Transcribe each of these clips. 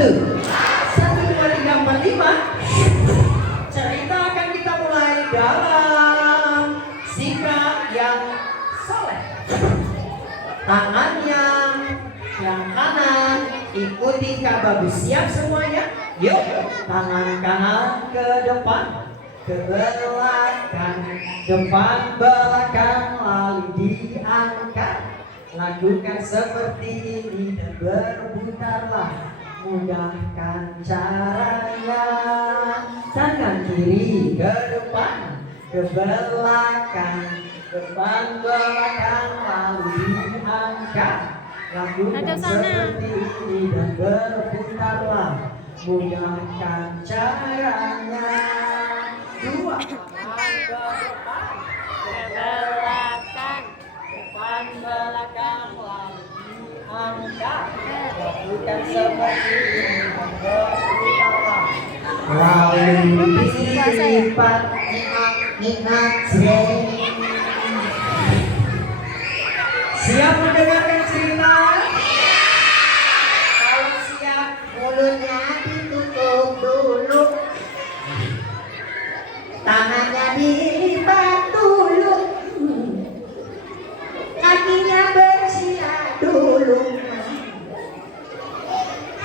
Satu, dua, tiga, empat, lima. Cerita akan kita mulai dalam sikap yang soleh. Tangannya yang kanan ikuti Kak Bagus. Siap semuanya? Yuk, tangan kanan ke depan, ke belakang, depan belakang, lalu diangkat. Lakukan seperti ini dan berputarlah, mudahkan caranya. Tangan kiri ke depan, ke belakang, depan belakang, lalu diangkat. Lakukan seperti ini dan berputarlah, mudahkan caranya. Dua, tangan ke depan, ke belakang, depan belakang, lalu diangkat. Lakukan seperti ini dan berputarlah, lalu dilipat. Ingat siap mendengarkan cerita? Kalau siap, mulutnya ditutup dulu, tangannya dilipat dulu, kakinya bersiap dulu.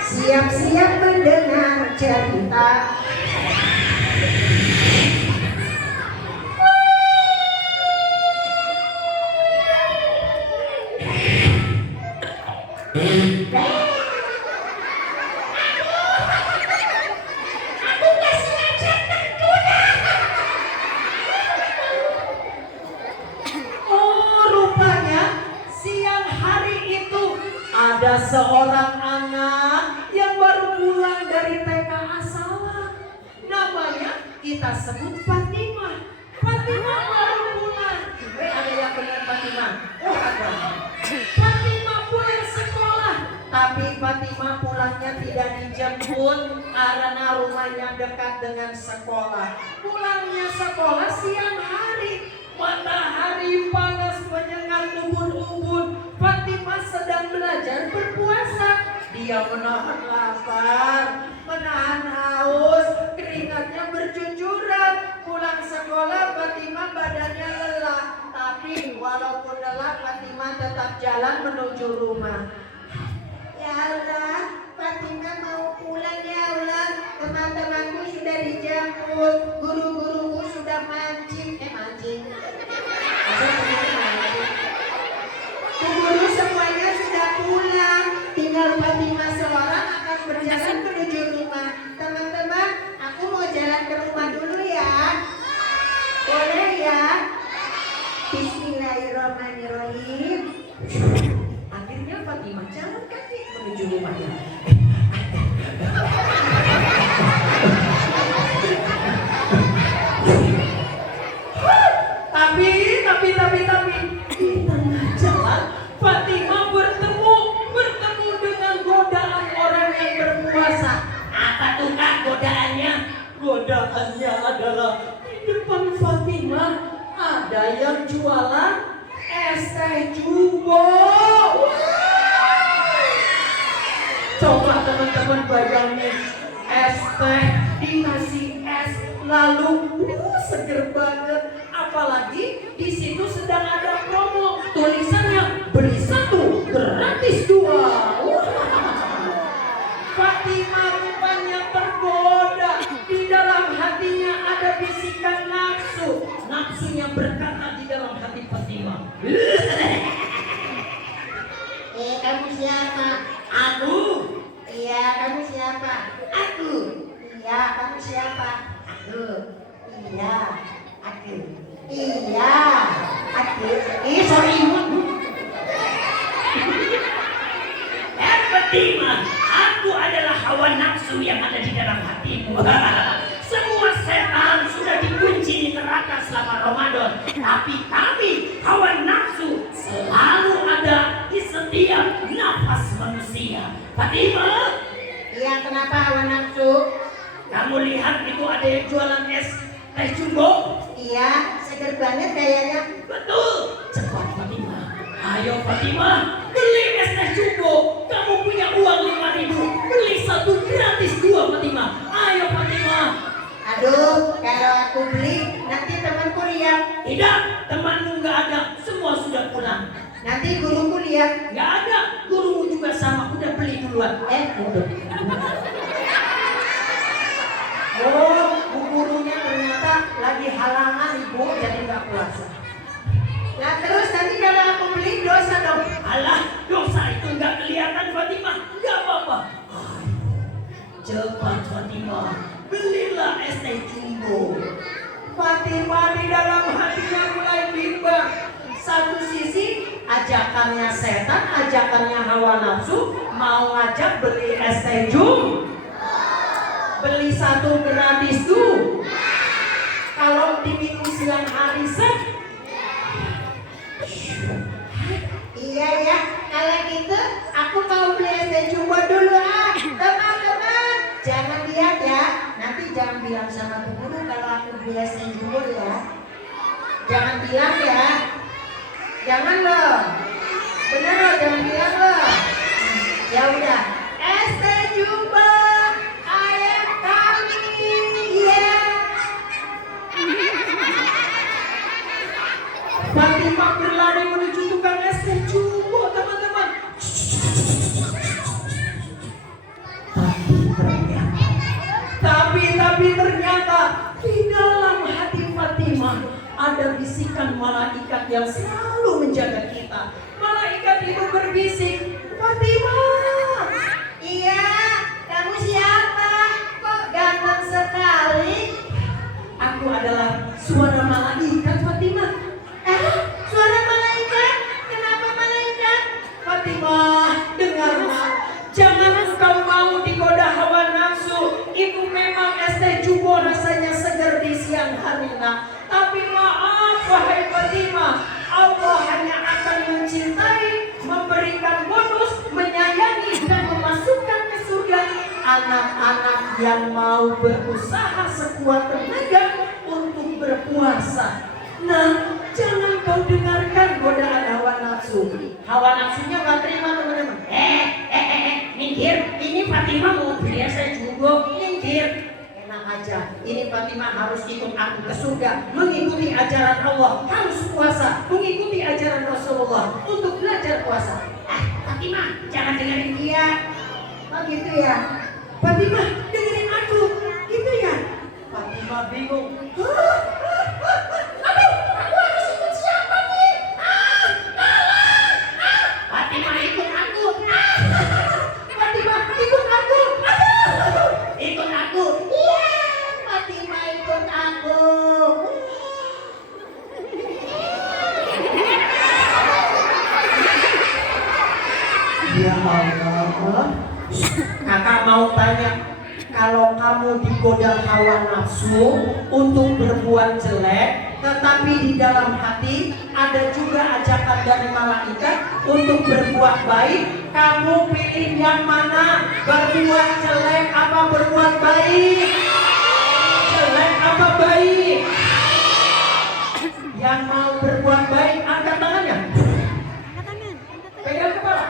Siap-siap mendengar cerita. Ada seorang anak yang baru pulang dari TK Asawa. Namanya kita sebut Fatimah. Fatimah baru pulang. Ada yang benar Fatimah? Oh ada. Fatimah pulang sekolah. Tapi Fatimah pulangnya tidak dijemput karena rumahnya dekat dengan sekolah. Pulangnya sekolah siang hari. Matahari panas menyengat ubun-ubun. Fatimah sedang belajar berpuasa. Dia menahan lapar, menahan haus, keringatnya bercucuran. Pulang sekolah Fatimah badannya lelah. Tapi walaupun lelah Fatimah tetap jalan menuju rumah. Ya Allah, Fatimah mau pulang ya Allah. Teman-temanku sudah dijemput, guru-guruku sudah mancing. Guru semuanya sudah pulang, tinggal Fatimah seorang akan berjalan menuju rumah. Teman-teman, aku mau jalan ke rumah dulu ya. Boleh ya? Bismillahirrahmanirrahim. Akhirnya Fatimah jalan kaki menuju rumahnya. Tapi di tengah jalan Fatimah bertemu dengan godaan orang yang berpuasa. Apa tuh Kak godaannya? Godaannya adalah di depan Fatimah ada yang jualan es teh jumbo. Coba teman-teman bayangin, es teh dikasih es lalu seger banget. Apalagi di situ sedang ada promo, tulisannya beli satu gratis dua. Fatimah rupanya tergoda. Di dalam hatinya ada bisikan nafsu. Nafsunya berkata di dalam hati Fatimah, kamu siapa? Aku. Iya, kamu siapa? Aku. Iya, kamu siapa? Aku. Iya, aku. Iya, aku. Sorry. Fatimah, aku adalah hawa nafsu yang ada di dalam hatimu. Semua setan sudah dikunci di neraka selama Ramadan. Tapi hawa nafsu selalu ada di setiap nafas manusia. Fatimah. Iya, kenapa hawa nafsu? Kamu lihat itu ada yang jualan es teh jumbo? Iya, seger banget kayaknya. Betul. Cepat Fatimah. Ayo Fatimah, beli es teh jumbo. Kamu punya uang 5.000, beli 1 Nanti guruku lihat. Nggak ada, gurumu juga sama, udah beli duluan. Udah. Oh, bu gurunya ternyata lagi halangan ibu, jadi nggak puasa. Nah terus nanti kalau aku beli dosa dong. Alah, dosa itu nggak kelihatan Fatimah, nggak apa-apa. Cepat Fatimah, belilah es teh jumbo. Fatimah di dalam hatinya mulai bimbang. Satu sisi ajakannya setan, ajakannya hawa nafsu, mau ngajak beli es teh jumbo. Beli satu gratis tuh. Kalau diminum siang hari set. Iya ya, kalau gitu aku mau beli es teh jumbo dulu ah. Teman-teman, jangan lihat ya. Nanti jangan bilang sama bu guru kalau aku beli es teh jumbo ya. Jangan bilang ya. Jangan loh. Bener loh, jangan bilang loh. Ya udah, es teh jumbo. Fatimah berlari menuju tukang es teh jumbo, teman-teman. Tapi ternyata di dalam hati Fatimah ada bisikan malaikat yang selalu menjaga kita. Malaikat itu berbisik, Fatimah. Iya, kamu siapa? Kok ganteng sekali? Aku adalah suara malaikat Fatimah. Suara malaikat? Kenapa malaikat? Fatimah, dengarlah. Jangan engkau mau digoda hawa nafsu. Itu memang es teh jumbo rasanya segar di siang hari nak. Tapi maaf wahai Fatimah, Allah hanya akan mencintai, memberikan bonus, menyayangi dan memasukkan ke surga anak-anak yang mau berusaha sekuat tenaga untuk berpuasa. Nah, jangan kau dengarkan godaan hawa nafsu. Hawa nafsunya gak terima teman-teman. Minggir, ini Fatimah mau beli es teh jumbo, minggir. Enak aja, ini Fatimah harus ikut aku ke surga, mengikuti ajaran Allah, harus puasa, mengikuti ajaran Rasulullah untuk belajar puasa. Fatimah, jangan dengerin dia. Oh gitu ya, Fatimah dengerin aku, gitu ya. Fatimah bingung. Aku harus ikut siapa nih? Fatimah ikut aku. Fatimah ikut aku. Ikut aku. Iya, Fatimah ikut aku. Ya Allah. Kakak mau tanya, kalau kamu digoda hawa nafsu untuk berbuat jelek, tetapi di dalam hati ada juga ajakan dari malaikat untuk berbuat baik, kamu pilih yang mana? Berbuat jelek apa berbuat baik? Jelek apa baik? Yang mau berbuat baik angkat tangannya. Pegang kepala.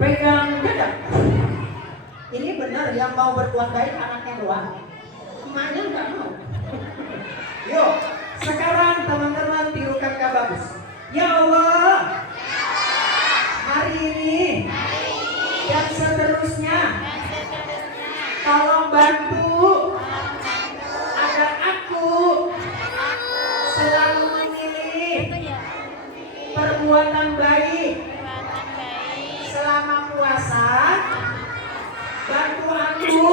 Pegang dada. Ini benar yang mau berbuat baik anaknya doang. Emaknya nggak mau. Yuk, sekarang teman-teman tirukan Kak Bagus. Ya Allah, hari ini dan seterusnya, tolong bantu agar aku selalu memilih perbuatan baik selama puasa. Bantu aku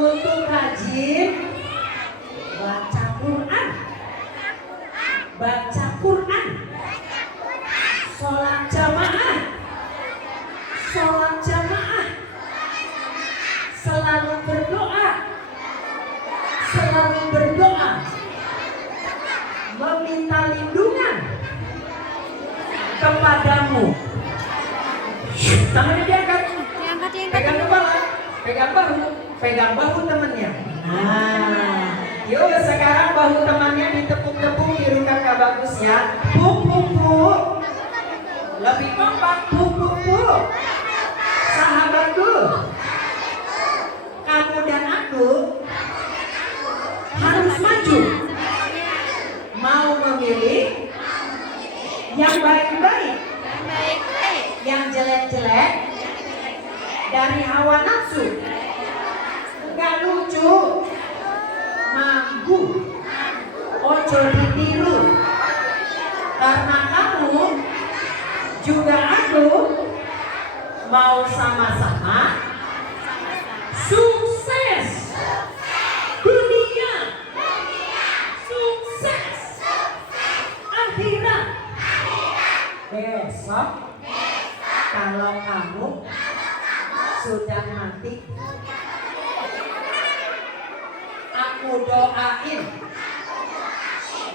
untuk rajin baca Quran, sholat jamaah, selalu berdoa, meminta lindungan kepadamu. Tangannya diangkat. Pegang kepala, pegang bahu temannya. Nah, yuk sekarang bahu temannya ditepuk-tepuk, tirukan Kak Bagus ya. Puk. Lebih kompak, puk. Sahabatku, kamu dan aku harus maju. Mau memilih yang jelek dari hawa nafsu. Gak lucu, mampu, ojo ditiru. Karena kamu juga aku mau sama-sama sukses dunia, sukses akhirat. Besok kalau kamu sudah mati, aku doain.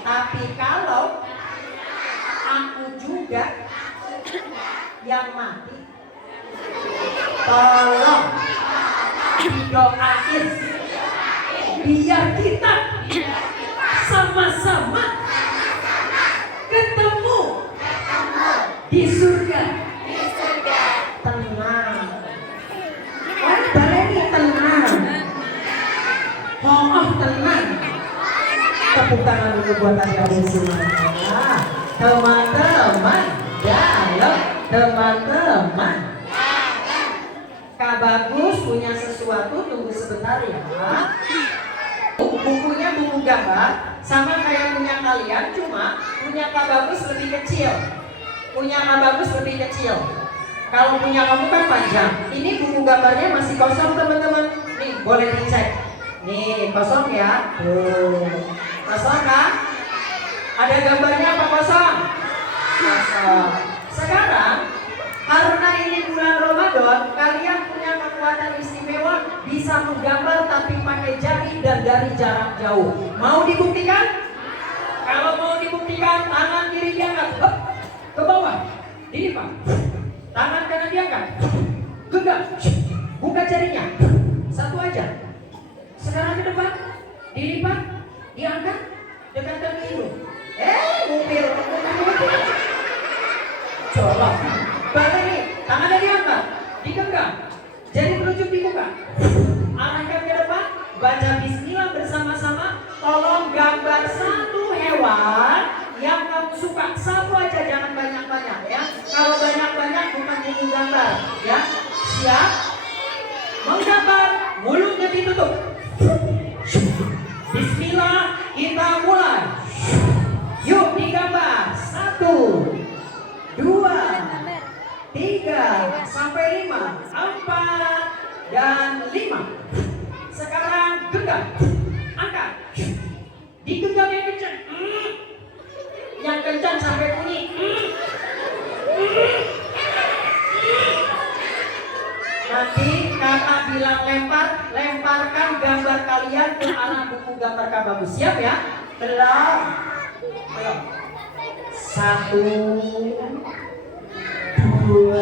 Tapi kalau aku juga yang mati, tolong didoain biar kita sama-sama ketemu di surga. Tenang. Baleni tenang. Oh, tenang. Tepuk tangan dulu buat adik-adik semua. Teman-teman, ya, teman-teman. Kak Bagus punya sesuatu, tunggu sebentar ya. Bukunya buku gambar, sama kayak punya kalian, cuma punya Kak Bagus lebih kecil. Punya Kak Bagus lebih kecil. Kalau punya kamu kan panjang. Ini buku gambarnya masih kosong teman-teman. Nih boleh dicek. Nih kosong ya. Kosong kan? Ada gambarnya apa kosong? Kosong. Sekarang karena ini bulan Ramadan, kalian punya kekuatan istimewa bisa menggambar tapi pakai jari dan dari jarak jauh. Mau dibuktikan? Kalau mau dibuktikan, tangan kiri diangkat ke bawah, dilipat. Tangan kanan diangkat, genggam, buka jarinya, satu aja. Sekarang ke depan, dilipat, diangkat, dekatkan ke hidung. Ngupil. Coba. Balik nih, tangannya diangkat, digenggam, jari telunjuk dibuka. Arahkan ke depan, baca bismillah bersama-sama. Tolong gambar satu hewan yang kamu suka, satu aja, jangan banyak-banyak ya. Kalau banyak-banyak bukan buku gambar ya. Siap? Menggambar, mulutnya ditutup. Bismillah, kita mulai. Yuk digambar. 1, 2, 3, sampai 5, 4, dan 5. Sekarang genggam, angkat, digenggam yang kencang, yang kencang sampai bunyi. Nanti kakak bilang lempar, lemparkan gambar kalian ke arah buku gambar Kak Bagus. Siap ya? Belum. 1, 2,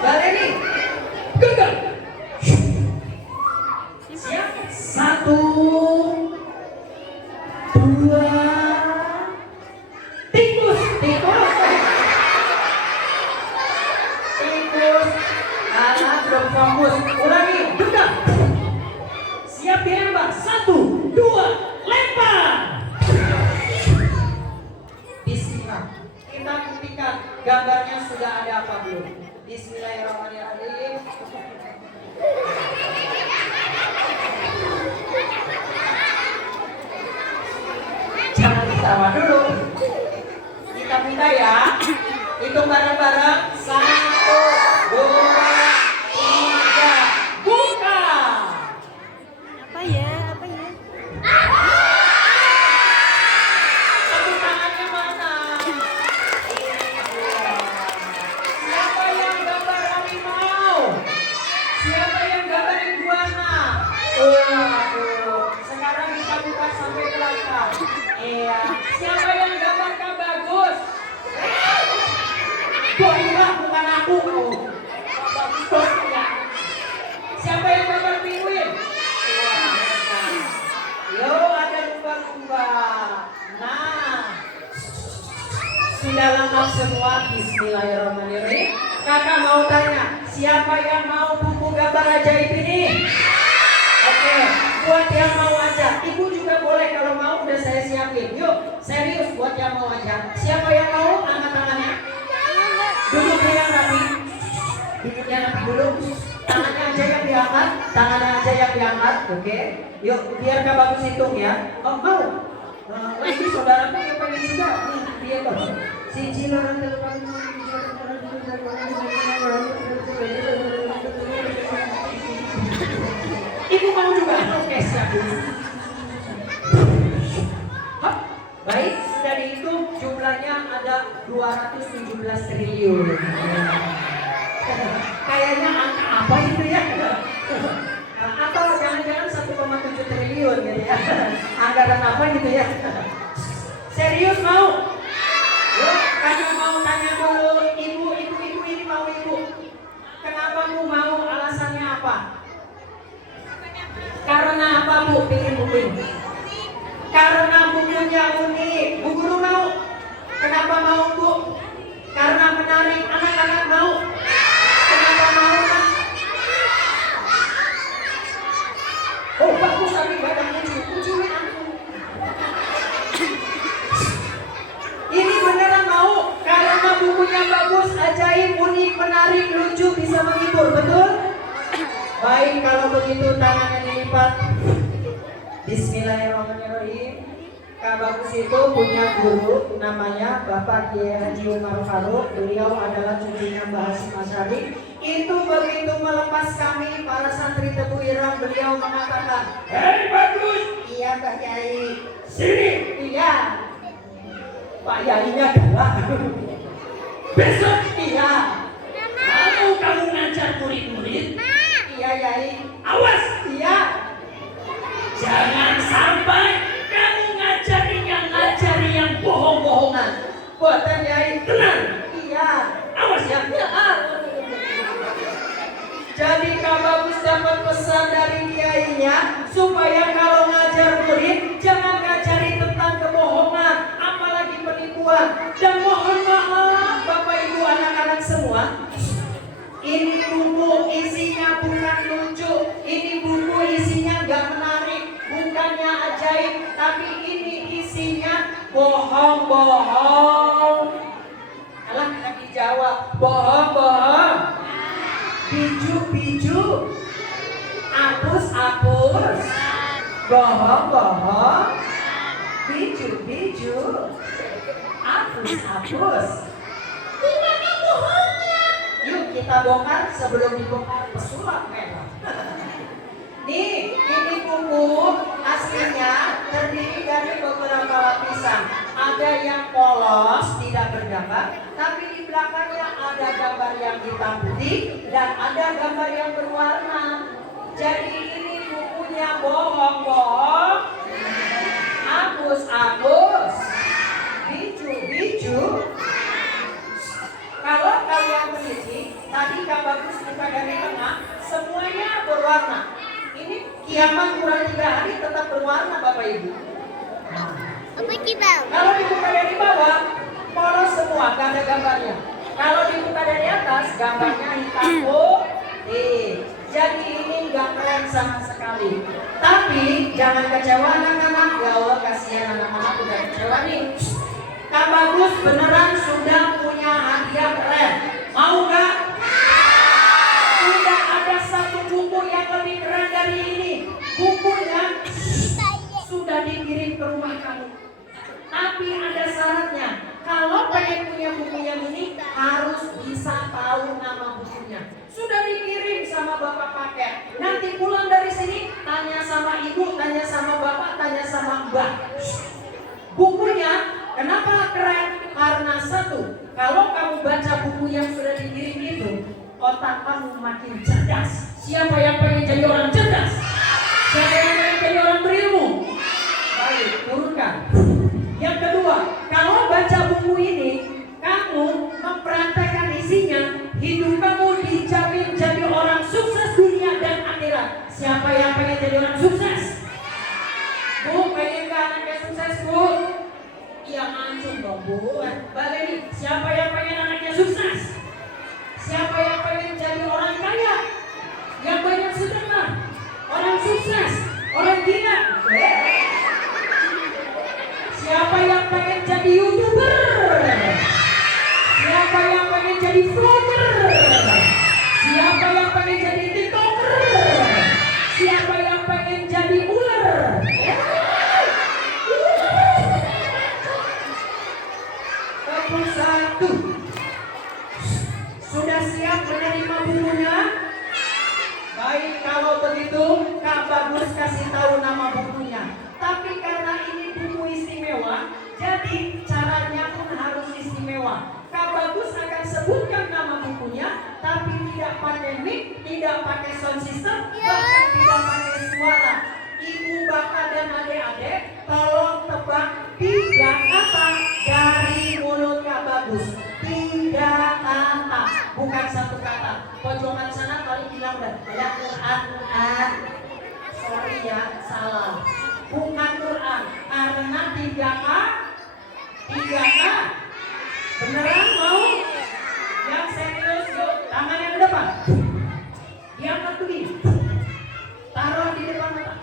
balik nih, genggam. Siap? 1, 2, tikus. Belum fokus. Ulangi, genggam. Siap dilempar. 1, 2, lempar. Bismillah. Kita buktikan gambarnya sudah ada apa belum. Bismillahirrahmanirrahim. Jangan ketawa dulu. Kita minta ya. Hitung bareng-bareng. 1, 2, 3. Buka. Apa ya? Tepuk tangannya mana? Siapa yang gambar harimau? Siapa yang gambar iguana? Sekarang kita buka sampai belakang. Iya. Siapa yang gambar Kak Bagus? Gorila bukan aku. Kak Bagus bosnya. Siapa yang gambar penguin? Yo, ada lumba-lumba. Nah, sudah lengkap semua. Bismillahirrahmanirrahim. Kakak mau tanya, siapa yang mau buku gambar ajaib ini? Oke, buat yang mau aja. Ibu juga boleh kalau mau, udah saya yakin. Yuk, serius buat yang mau aja. Siapa yang mau angkat tangannya? Duduknya yang rapi. Duduknya rapi dulu. Tangannya aja yang diangkat. Tangannya aja yang diangkat. Oke. Yuk, biar Kak Bagus hitung ya. Oh, mau? Ini saudaraku yang pengen juga. Dia tuh. Si Ciloran telepon. Ibu mau juga? Oke, siap. Hop. Baik, sudah dihitung jumlahnya ada 217 triliun. Kayaknya angka apa itu ya? Atau jangan-jangan 1,7 triliun gitu ya. Anggaran apa gitu ya? Serius mau? Yuk, kakak mau tanya dulu. Ibu ini mau ibu. Kenapa bu mau? Alasannya apa? Karena apa bu? Pilih buku ini. Karena bukunya unik. Bu guru mau? Kenapa mau bu? Karena menarik. Anak-anak mau? Kenapa mau kan? Oh bagus, tapi badan kucing aku. Ini beneran mau? Karena bukunya bagus, ajaib, unik, menarik, lucu, bisa menghibur, betul? Baik, kalau begitu tangannya dilipat. Bismillahirrahmanirrahim. Kak Bagus itu punya guru namanya Bapak Kiai Haji Umar Faruq. Beliau adalah cucunya Mbah Hasyim Asy'ari. Itu begitu melepas kami para santri Tebu Irang, beliau mengatakan, Hei Bagus, iya Pak Kiai. sini. Iya. Pak Yainya galak. Besok Iya. mau kamu ngajar murid-murid, Iya Yai. awas, Iya. jangan sampai kamu ngajari yang bohong-bohongan. Buatan Yai. Tenang, Iya. awas ya. Jadi Kak Bagus dapat pesan dari kiainya supaya kalau ngajar murid jangan ngajari tentang kebohongan, apalagi penipuan. Dan mohon maaf Bapak Ibu anak-anak semua, ini buku isinya bukan lucu, ini buku isinya gak menarik, bukannya ajaib, tapi ini isinya bohong-bohong. Alah, nggak dijawab, bohong-bohong. Biju-biju, apus-apus, bohong-bohong, biju-biju, apus-apus. Gimana bohongnya? Yuk kita bongkar sebelum dibongkar pesulap memang. Nih, ini buku aslinya terdiri dari beberapa lapisan. Ada yang polos, tidak bergambar, tapi di belakangnya ada gambar yang hitam putih dan ada gambar yang berwarna. Jadi ini bukunya bohong-bohong, hapus-hapus, biju-biju. Kalau kalian teliti, tadi Kak Bagus buka dari tengah, semuanya berwarna. Ini kiamat kurang 3 hari tetap berwarna Bapak Ibu. Apa kita? Kalau dibuka dari bawah, polos semua, gak ada gambarnya. Kalau dibuka dari atas, gambarnya hitam putih. Jadi ini gak keren sama sekali. Tapi jangan kecewa anak-anak. Ya Allah, kasihan anak-anak udah kecewa nih. Kak Bagus beneran sudah punya hadiah keren. Mau gak? Sudah ada satu buku yang lebih keren dari ini. Bukunya sudah dikirim ke rumah kamu. Tapi ada syaratnya. Kalau pengen punya buku yang ini harus bisa tahu nama bukunya. Sudah dikirim sama bapak paket. Nanti pulang dari sini tanya sama ibu, tanya sama bapak, tanya sama mbak. Bukunya kenapa keren? Karena satu, kalau kamu baca buku yang sudah dikirim itu, otak kamu makin cerdas. Siapa yang pengen jadi orang cerdas? Siapa yang pengen jadi orang berilmu? Baik, turunkan. Yang kedua, kalau baca buku ini, kamu mempraktekkan isinya, hidup kamu dijamin jadi orang sukses dunia dan akhirat. Siapa yang pengen jadi orang sukses? Bu, pengen gak anaknya sukses, Bu? Iya, anjing dong, Bu. Balik, siapa yang pengen anaknya sukses? Siapa yang pengen jadi orang kaya? Yang banyak sedekah? Orang sukses? Orang gila? Siapa yang pengen jadi YouTuber? Siapa yang pengen jadi vlogger? Siapa yang pengen jadi TikToker? Siapa yang pengen jadi ular? Satu. Sudah siap menerima bukunya? Baik, kalau begitu Kak Bagus kasih tahu nama bukunya. Tapi karena ini buku istimewa, jadi caranya pun harus istimewa. Kak Bagus akan sebutkan nama bukunya, tapi tidak pakai mic, tidak pakai sound system, bahkan tidak pakai suara. Ibu, bapak, dan adik-adik, tolong tebak 3 kata dari mulut Kak Bagus. 3 kata, bukan 1 kata. Pojokan sana kali bilang ya Quran. Sorry ya, salah. Bukan Quran, karena 3 kata. Beneran mau? Yang serius yuk, tangan yang ke depan. Diangkat begini. Taruh di depan mata.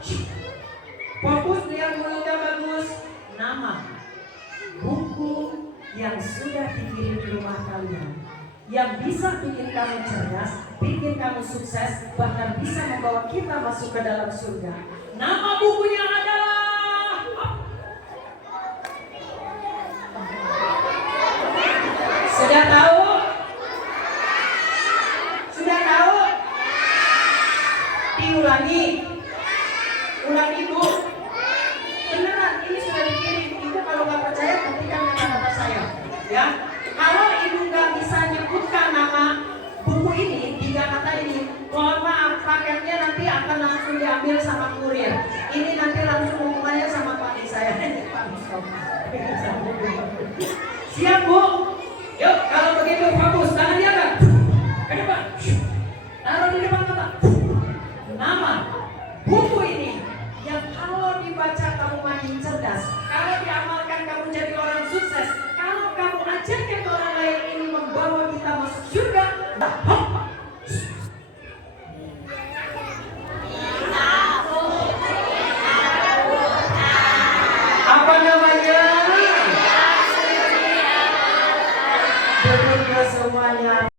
Fokus lihat mulutnya bagus. Nama buku yang sudah dikirim di rumah kalian, yang bisa bikin kamu cerdas, bikin kamu sukses, bahkan bisa membawa kita masuk ke dalam surga. Nama bukunya adalah Sudah tahu? Sudah tahu? Diulangi. Ulangi Bu. Beneran, ini sudah dikirim. Ibu kalau nggak percaya, buktikan kata-kata saya. Ya, kalau ibu nggak bisa nyebutkan nama buku ini, 3 kata ini, mohon maaf, paketnya nanti akan langsung diambil sama kurir. Ini nanti langsung hubungannya sama Pak saya. Siap Bu? Yuk, kalau begitu fokus, tangan diangkat ke depan, taruh di depan mata. Nama buku ini yang kalau dibaca kamu makin cerdas, kalau diamal